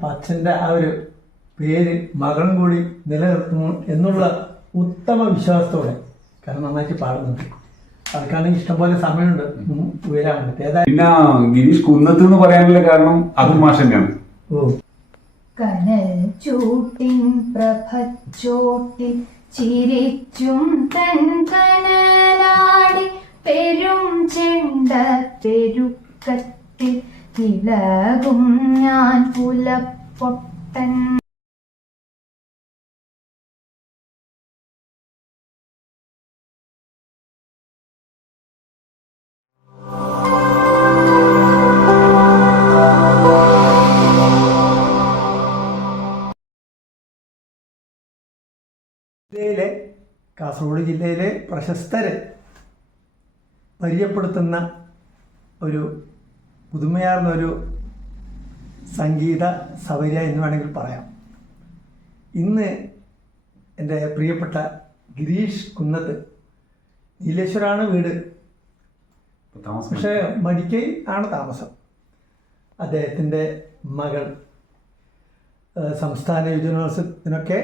അപ്പം അച്ഛൻ്റെ ആ ഒരു പേര് മകളും കൂടി നിലനിർത്തുന്നു എന്നുള്ള ഉത്തമ വിശ്വാസത്തോടെ, കാരണം നന്നായിട്ട് പാടുന്നുണ്ട്. അതൊക്കെയാണെങ്കിൽ ഇഷ്ടംപോലെ സമയമുണ്ട് ഉയരാൻ വേണ്ടിട്ട്. ഏതായാലും പിന്നെ ഗിരീഷ് കുന്നത്ത് എന്ന് പറയാനുള്ള കാരണം അതും മാഷ് തന്നെയാണ്. ഓ കനൽ ചൂട്ടിൻ പ്രഭച്ചോട്ടിൽ ചിരിച്ചും തൻ കനലാടി പെരും ചെണ്ട പെരുക്കത്തിൽ ഇളകും ഞാൻ പുലപ്പൊട്ടൻ. ജില്ലയിലെ കാസർഗോഡ് ജില്ലയിലെ പ്രശസ്തരെ പരിചയപ്പെടുത്തുന്ന ഒരു പുതുമയാർന്ന ഒരു സംഗീത സൗകര്യ എന്ന് വേണമെങ്കിൽ പറയാം. ഇന്ന് എൻ്റെ പ്രിയപ്പെട്ട ഗിരീഷ് കുന്നത്ത്, നീലേശ്വരാണ് വീട്, പക്ഷേ മടിക്കൈ ആണ് താമസം. അദ്ദേഹത്തിൻ്റെ മകൾ സംസ്ഥാന യുവജനോത്സവത്തിനൊക്കെ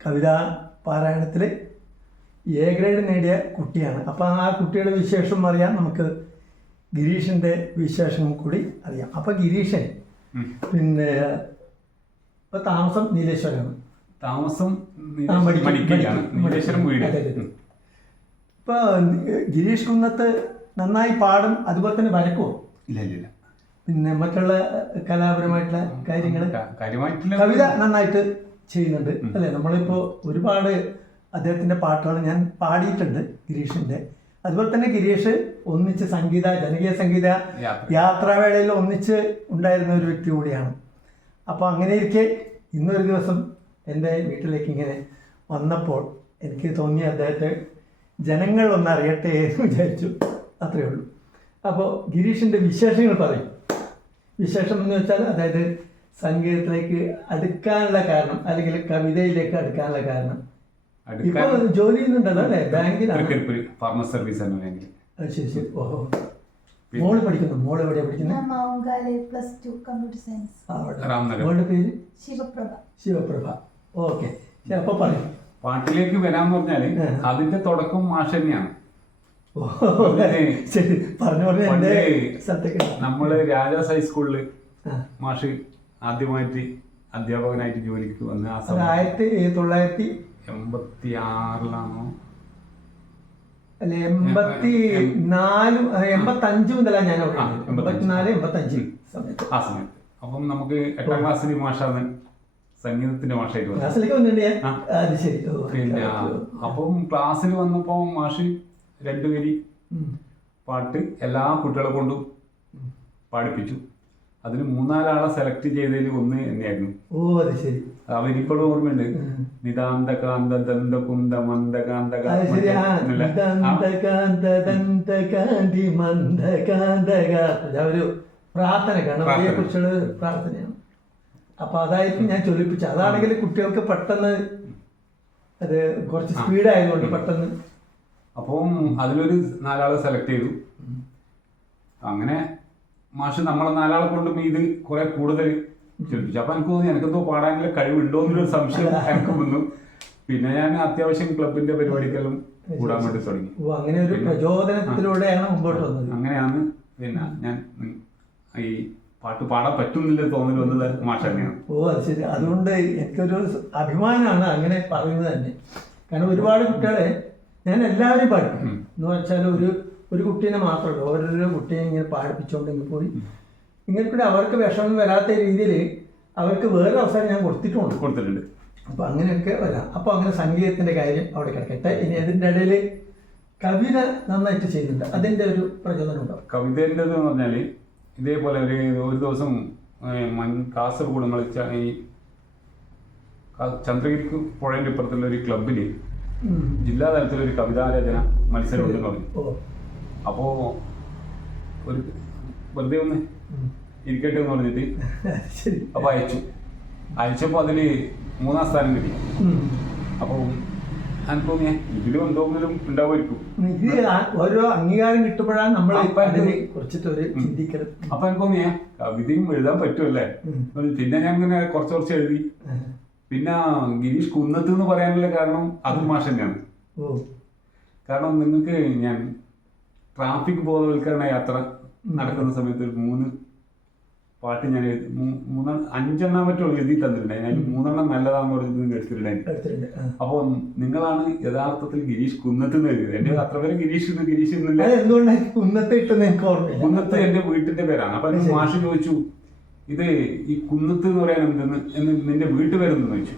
കവിതാ പാരായണത്തിൽ എ ഗ്രേഡ് നേടിയ കുട്ടിയാണ്. അപ്പോൾ ആ കുട്ടിയുടെ വിശേഷം അറിയാൻ നമുക്ക് ഗിരീഷിൻ്റെ വിശേഷങ്ങൾ കൂടി അറിയാം. അപ്പോൾ ഗിരീഷൻ പിന്നെ ഇപ്പോൾ താമസം നീലേശ്വരമാണ്. താമസം ഇപ്പോൾ ഗിരീഷ് കുന്നത്ത് നന്നായി പാടും, അതുപോലെ തന്നെ വരക്കുമോ? ഇല്ല. പിന്നെ മറ്റുള്ള കലാപരമായിട്ടുള്ള കാര്യങ്ങൾ, കവിത നന്നായിട്ട് ചെയ്യുന്നുണ്ട് അല്ലേ? നമ്മളിപ്പോൾ ഒരുപാട് അദ്ദേഹത്തിൻ്റെ പാട്ടുകൾ ഞാൻ പാടിയിട്ടുണ്ട് ഗിരീഷിൻ്റെ. അതുപോലെ തന്നെ ഗിരീഷ് ഒന്നിച്ച് ജനകീയ സംഗീത യാത്രാവേളയിൽ ഒന്നിച്ച് ഉണ്ടായിരുന്ന ഒരു വ്യക്തി കൂടിയാണ്. അപ്പോൾ അങ്ങനെ ഇരിക്കെ ഇന്നൊരു ദിവസം എൻ്റെ വീട്ടിലേക്ക് ഇങ്ങനെ വന്നപ്പോൾ എനിക്ക് തോന്നി അദ്ദേഹത്തെ ജനങ്ങൾ ഒന്ന് അറിയട്ടെ എന്ന് വിചാരിച്ചു, അത്രയേ ഉള്ളൂ. അപ്പോൾ ഗിരീഷിൻ്റെ വിശേഷങ്ങൾ പറയും. വിശേഷം എന്ന് വെച്ചാൽ അതായത് സംഗീതത്തിലേക്ക് അടുക്കാനുള്ള കാരണം, അല്ലെങ്കിൽ കവിതയിലേക്ക് അടുക്കാനുള്ള കാരണം. ഇപ്പൊ ജോലി ചെയ്യുന്നുണ്ടല്ലോ അല്ലേ? ബാങ്കിലാണ്. ശരി. ഓഹോ. മോള് പഠിക്കുന്നു. മോള് എവിടെയാ പഠിക്കുന്നത്? മോളുടെ പേര് ശിവപ്രഭ. ഓക്കെ. അപ്പൊ പറയും. പാട്ടിലേക്ക് വരാന്ന് പറഞ്ഞാല് അതിന്റെ തുടക്കം മാഷ് തന്നെയാണ്. ശരി, പറഞ്ഞു പറഞ്ഞു. നമ്മള് രാജാസ് ഹൈസ്കൂളില് മാഷ് ആദ്യമായിട്ട് അധ്യാപകനായിട്ട് ജോലിക്ക് വന്ന് ആ സമയം 1986 അല്ലെ 85 മുതലാണ് ഞാൻ 84 85 ആ സമയത്ത്. അപ്പം നമുക്ക് 8ാം ക്ലാസ്സിൽ മാഷാണ് സംഗീതത്തിന്റെ മാഷായിട്ട് പിന്നെ അപ്പം ക്ലാസ്സിൽ വന്നപ്പോ മാഷ് 2 വരി പാട്ട് എല്ലാ കുട്ടികളെ കൊണ്ടും പാടിപ്പിച്ചു. അതിന് 3-4 ആളെ സെലക്ട് ചെയ്തതിൽ ഒന്ന് തന്നെയായിരുന്നു. ഓ അത് ശരി. അവരിപ്പോഴും ഓർമ്മയുണ്ട്. നിതാന്തകാന്ത ദന്തകുന്ത മന്ദകാന്തക ഒരു പ്രാർത്ഥന, ഗണപതിയെ കുറിച്ചുള്ള പ്രാർത്ഥനയാണ്. അപ്പൊ അതായിരിക്കും ഞാൻ ചൊല്ലിപ്പിച്ചത്. അതാണെങ്കിൽ കുട്ടികൾക്ക് പെട്ടെന്ന് അത് കുറച്ച് സ്പീഡായതുകൊണ്ട് പെട്ടെന്ന്. അപ്പം അതിലൊരു 4 ആളെ സെലക്ട് ചെയ്തു. അങ്ങനെ മാഷ് നമ്മളെ 4 ആളെ കൊണ്ടും ഇത് കുറെ കൂടുതൽ ചൊല്ലിപ്പിച്ചു. അപ്പൊ എനിക്ക് തോന്നി എനിക്കെന്തോ പാടാനുള്ള കഴിവുണ്ടോ എന്നൊരു സംശയം എനിക്ക് വന്നു. പിന്നെ ഞാൻ അത്യാവശ്യം ക്ലബിന്റെ പരിപാടിക്കെല്ലാം കൂടാൻ വേണ്ടി തുടങ്ങി. അങ്ങനെ ഒരു പ്രചോദനത്തിലൂടെയാണ് മുമ്പോട്ട് വന്നത്. അങ്ങനെയാണ് പിന്നെ ഞാൻ ഈ പാട്ട് പാടാൻ പറ്റുന്നില്ല തോന്നൽ വന്നത് മാഷ് തന്നെയാണ്. ഓ അത് ശരി. അതുകൊണ്ട് എനിക്കൊരു അഭിമാനമാണ് അങ്ങനെ പറയുന്നത് തന്നെ. കാരണം ഒരുപാട് കുട്ടികളെ ഞാൻ എല്ലാവരും പഠിക്കും എന്ന് വെച്ചാൽ ഒരു കുട്ടീനെ മാത്രമല്ല, ഓരോരോ കുട്ടിയെ ഇങ്ങനെ പാടിപ്പിച്ചുകൊണ്ടെങ്കിൽ പോയി ഇങ്ങനെ കൂടെ അവർക്ക് വിഷമം വരാത്ത രീതിയിൽ അവർക്ക് വേറെ അവസരം ഞാൻ കൊടുത്തിട്ടുണ്ട്. അപ്പോൾ അങ്ങനെയൊക്കെ വരാം. അപ്പോൾ അങ്ങനെ സംഗീതത്തിൻ്റെ കാര്യം അവിടെ കിടക്കട്ടെ. ഇനി അതിൻ്റെ ഇടയിൽ കവിത നന്നായിട്ട് ചെയ്യുന്നുണ്ട്, അതിൻ്റെ ഒരു പ്രചോദനം ഉണ്ടാവും. കവിതേൻ്റെ എന്ന് പറഞ്ഞാൽ ഇതേപോലെ ഒരു ദിവസം കാസർഗോഡ് നമ്മൾ ഈ ചന്ദ്രഗിരിക്ക് പുഴേൻ്റെ ഇപ്പുറത്തുള്ള ഒരു ക്ലബിൽ ജില്ലാതലത്തിലൊരു കവിതാരചന മത്സരം ഉണ്ടെന്ന് പറഞ്ഞു. അപ്പോൾ ഒരു വെറുതെ ഒന്ന് ഇരിക്കട്ടെ എന്ന് പറഞ്ഞിട്ട് അപ്പോൾ അയച്ചപ്പോൾ അതിൽ 3-ാം സ്ഥാനം കിട്ടി. അപ്പോൾ എനിക്ക് തോന്നിയേ ഇതിലും എന്തെങ്കിലും ഉണ്ടാവുമായിരിക്കും. ഇത് ഓരോ അംഗീകാരം കിട്ടുമ്പോഴാണ് നമ്മൾ അപ്പൊ അതിനെ കുറിച്ചിട്ടൊരു ചിന്തിക്കൽ. അപ്പൊ എനിക്ക് തോന്നിയേ കവിതയും എഴുതാൻ പറ്റുമല്ലേ. പിന്നെ ഞാൻ ഇങ്ങനെ കുറച്ച് എഴുതി. പിന്നെ ഗിരീഷ് കുന്നത്ത് എന്ന് പറയാനുള്ള കാരണം അതും മാഷ് തന്നെയാണ്. കാരണം നിങ്ങൾക്ക് ഞാൻ ട്രാഫിക് ബോധവൽക്കരണ യാത്ര നടക്കുന്ന സമയത്ത് ഒരു 3 പാട്ട് ഞാൻ 5 മറ്റോ എഴുതി തന്നിട്ടുണ്ടായി. അതിൽ 3 നല്ലതാണെന്ന് പറഞ്ഞിട്ട് എടുത്തിട്ടുണ്ടായി. അപ്പൊ നിങ്ങളാണ് യഥാർത്ഥത്തിൽ ഗിരീഷ് കുന്നത്ത് എന്ന് എഴുതിയത്. എന്റെ അത്ര പേര് ഗിരീഷ് എന്നില്ല. കുന്നത്ത് എന്റെ വീട്ടിന്റെ പേരാണ്. അപ്പൊ മാഷ് ചോദിച്ചു ഇത് ഈ കുന്നത്ത് എന്ന് പറയാൻ എന്തെന്ന് നിന്റെ വീട്ടുപേരെന്ന് ചോദിച്ചു.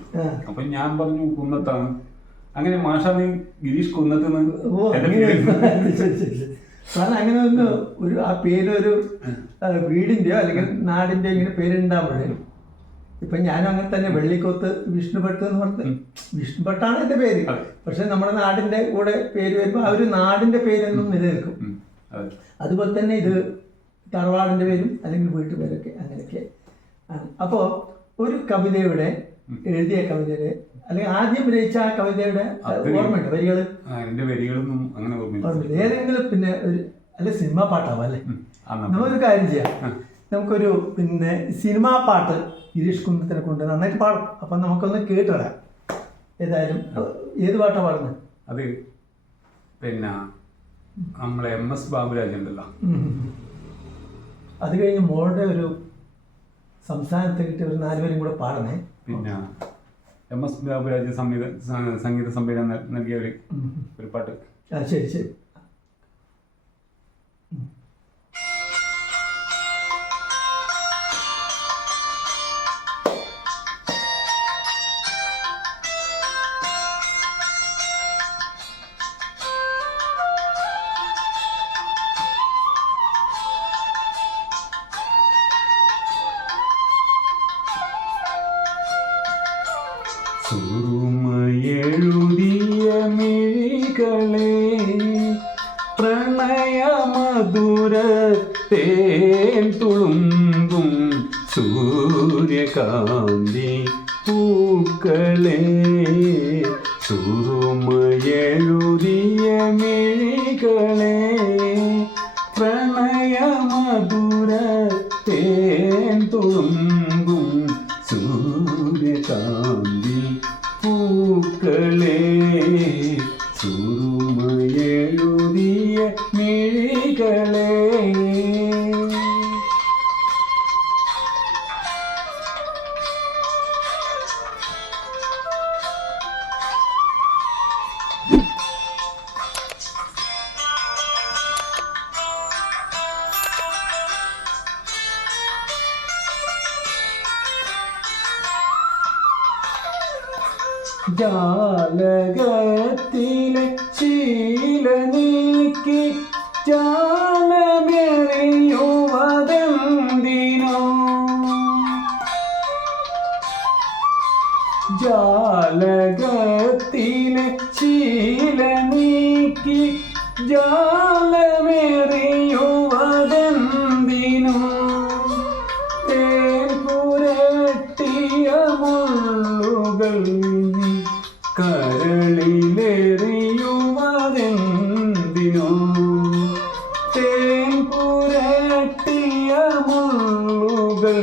അപ്പൊ ഞാൻ പറഞ്ഞു കുന്നത്താണ്. അങ്ങനെ മാഷാണ് ഗിരീഷ് കുന്നത്ത് കാരണം അങ്ങനെ ഒന്ന് ഒരു ആ പേരൊരു വീടിന്റെയോ അല്ലെങ്കിൽ നാടിന്റെയോ ഇങ്ങനെ പേരുണ്ടാവുമ്പോഴേ ഇപ്പൊ ഞാനും അങ്ങനെ തന്നെ വെള്ളിക്കോത്ത് വിഷ്ണുഭട്ട് എന്ന് പറഞ്ഞിട്ട് വിഷ്ണുഭട്ടാണ് എന്റെ പേര്. പക്ഷെ നമ്മുടെ നാടിന്റെ കൂടെ പേര് വരുമ്പോ ആ ഒരു നാടിന്റെ പേരെന്നും നിലനിൽക്കും. അതുപോലെ തന്നെ ഇത് തറവാടിന്റെ പേരും അല്ലെങ്കിൽ വീട്ടുപേരൊക്കെ അങ്ങനെയൊക്കെ ആണ്. അപ്പോ ഒരു കവിതയുടെ എഴുതിയ കവിതയുടെ അല്ലെങ്കിൽ ആദ്യം രചിച്ച ആ കവിതയുടെ ഓർമ്മയുണ്ട് വരികള്? എന്റെ വരികളൊന്നും അങ്ങനെ ഓർമ്മയില്ല. ഏതെങ്കിലും പിന്നെ ഒരു അല്ലെ സിനിമാ പാട്ടാവാം അല്ലേ? നമ്മളൊരു കാര്യം ചെയ്യാം, നമുക്കൊരു പിന്നെ സിനിമാ പാട്ട് ഗിരീഷ് കുന്നത്തിനെ കൊണ്ട് നന്നായിട്ട് പാടും. അപ്പൊ നമുക്കൊന്ന് കേട്ടുവരാം. ഏതായാലും ഏത് പാട്ടാ പാടുന്നത്? അത് പിന്നെ നമ്മളെ MS ബാബുരാജ് ഉണ്ടല്ലോ. അത് കഴിഞ്ഞ് മോളുടെ ഒരു സംസ്ഥാനത്ത് കിട്ടിയ ഒരു 4 പേരും കൂടെ പാടണേ. പിന്നെ MS ബാബുരാജ് സംഗീത സംവിധാനം നൽകിയ ഒരു പാട്ട്. ശരി ശരി. സുറുമയെഴുതിയ മിഴികളെ പ്രണയമധുരത്തേൻ തുളുമ്പും സൂര്യകാന്തി പൂക്കളെ. സുറുമയെഴുതിയ മിഴികളെ പ്രണയമധുരത്തേൻ തുളുമ്പും സൂര്യകാന്തി പൂക്കളെ. സുറുമയെഴുതിയ മിഴികളെ. ജാലകത്തിലെ ശീല നീക്കി ജാലമെറിയുവതെന്തിനോ? ജാലകത്തിലെ ശീല നീക്കി ജാലമെറിയുവതെന്തിനോ? തേൻ പുരട്ടിയ മുള്ളുകൾ കരളിലെറിയുവതെന്തിനോ? തേൻ പുരട്ടിയ മുള്ളുകൾ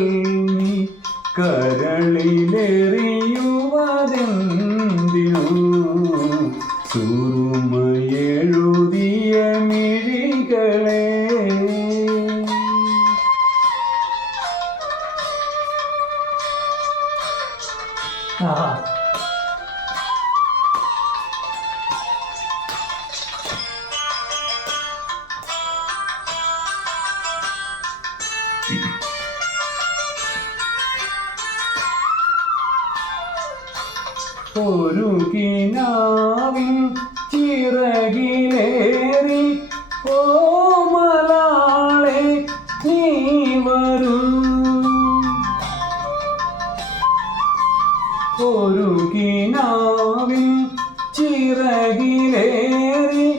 കരളിലെറിയുവതെന്തിനോ? സുറുമയെഴുതിയ മിഴികളെ. ഒരു കിനാവിൻ ചിറകിലേറി ഓമലാളെ നീ വരൂ. ഒരു കിനാവിൻ ചിറകിലേറി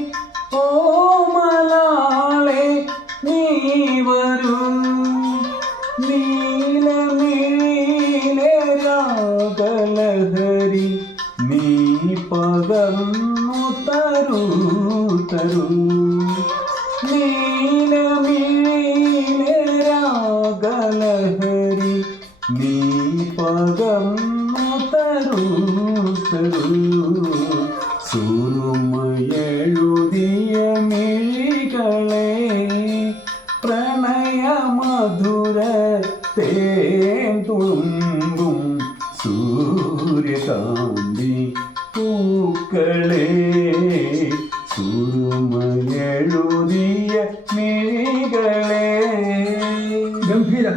ഓമലാളെ നീ വരൂ. നീലമിഴിയിലെ രാഗലഹരി നീ പകർന്നു തരൂ നീലമിഴിയിലെ രാഗലഹരി നീ പകർന്നു തരൂ സുറുമയെഴുതിയ മിഴികളെ പ്രണയമധുര തേൻ തുളുമ്പും സൂര്യകാന്തി പൂക്കളെ സുറുമയെഴുതിയ മിഴികളെ. ഗംഭീരം.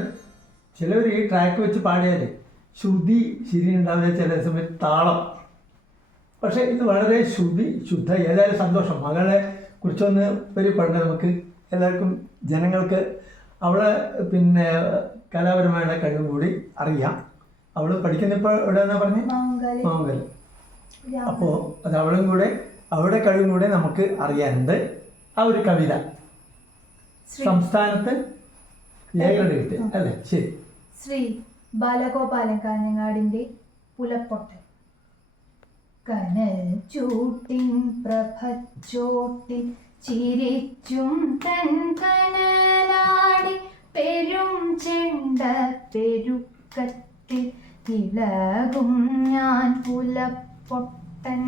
ചിലവർ ഈ ട്രാക്ക് വെച്ച് പാടിയാൽ ശ്രുതി ശരിയുണ്ടാവില്ല, ചില സമയത്ത് താളം. പക്ഷേ ഇത് വളരെ ശുദ്ധ. ഏതായാലും സന്തോഷം. മകളെ കുറിച്ചൊന്ന് പരിപാടി നമുക്ക് എല്ലാവർക്കും ജനങ്ങൾക്ക് അവളെ പിന്നെ കലാപരമായ കഴിവും കൂടി അറിയാം. അവൾ പഠിക്കുന്ന ഇപ്പോൾ എവിടെയാണെന്നാ പറഞ്ഞത്? മാങ്കൽ. അപ്പോൾ അത് അവളും കൂടെ അവളുടെ കഴിവും കൂടെ നമുക്ക് അറിയാനുണ്ട്. ആ ഒരു കവിത സംസ്ഥാനത്ത് ലേഖനം കിട്ടി അല്ലേ? ശരി. ശ്രീ ബാലഗോപാലൻ കാഞ്ഞങ്ങാടിൻ്റെ പുലപ്പൊട്ട്. കനൽ ചൂട്ടിൻ പ്രഭച്ചോട്ടിൽ ചിരിച്ചും തൻ കനലാടി പെരും ചെണ്ട പെരുക്കത്തിൽ ഇളകും ഞാൻ പുലപ്പൊട്ടൻ.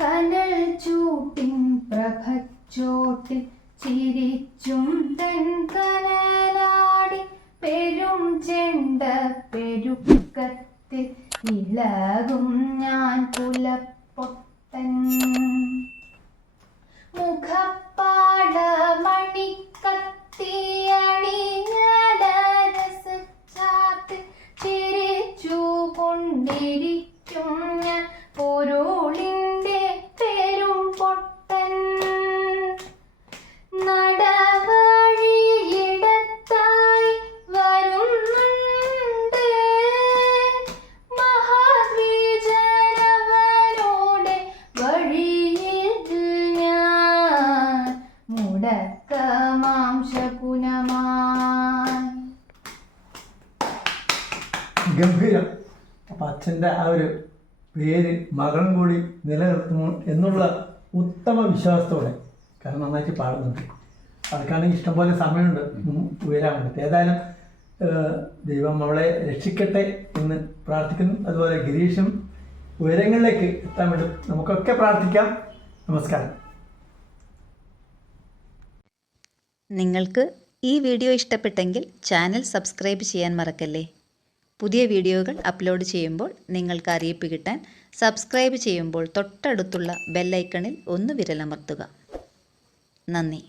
കനൽ ചൂട്ടിൻ പ്രഭച്ചോട്ടിൽ ചിരിച്ചും തൻ കനലാടി പെരും ചെണ്ട പെരുക്കത്തിൽ ഇളകും ഞാൻ പുലപ്പൊട്ടൻ. മുഖപ്പാട മണിക്കത്തിയണിഞ്ഞാത്തിൽ ചിരിച്ചു കൊണ്ടിരിക്കും ഞാൻ പൊരുളിൻ്റെ പെരും പൊട്ടൻ. നടവഴിയിടത്തായി വരുന്നുണ്ട് മഹാദ്വിജനവനോടെ വഴിയിൽ ഞാൻ മുടക്ക മാംസപുനമായി. ഗംഭീരം. അപ്പം അച്ഛൻ്റെ ആ ഒരു പേര് മകളും കൂടി നിലനിർത്തുമോ എന്നുള്ള ഉത്തമ വിശ്വാസത്തോടെ, കാരണം നന്നായിട്ട് പാടുന്നുണ്ട്. അവർക്കാണെങ്കിൽ ഇഷ്ടംപോലെ സമയമുണ്ട് ഉയരാൻ വേണ്ടിയിട്ട്. ഏതായാലും ദൈവം അവളെ രക്ഷിക്കട്ടെ എന്ന് പ്രാർത്ഥിക്കുന്നു. അതുപോലെ ഗിരീഷും ഉയരങ്ങളിലേക്ക് എത്താൻ വേണ്ടി നമുക്കൊക്കെ പ്രാർത്ഥിക്കാം. നമസ്കാരം. നിങ്ങൾക്ക് ഈ വീഡിയോ ഇഷ്ടപ്പെട്ടെങ്കിൽ ചാനൽ സബ്സ്ക്രൈബ് ചെയ്യാൻ മറക്കല്ലേ. പുതിയ വീഡിയോകൾ അപ്ലോഡ് ചെയ്യുമ്പോൾ നിങ്ങൾക്ക് അറിയിപ്പ് കിട്ടാൻ സബ്സ്ക്രൈബ് ചെയ്യുമ്പോൾ തൊട്ടടുത്തുള്ള ബെല്ലൈക്കണിൽ ഒന്ന് വിരലമർത്തുക. നന്ദി.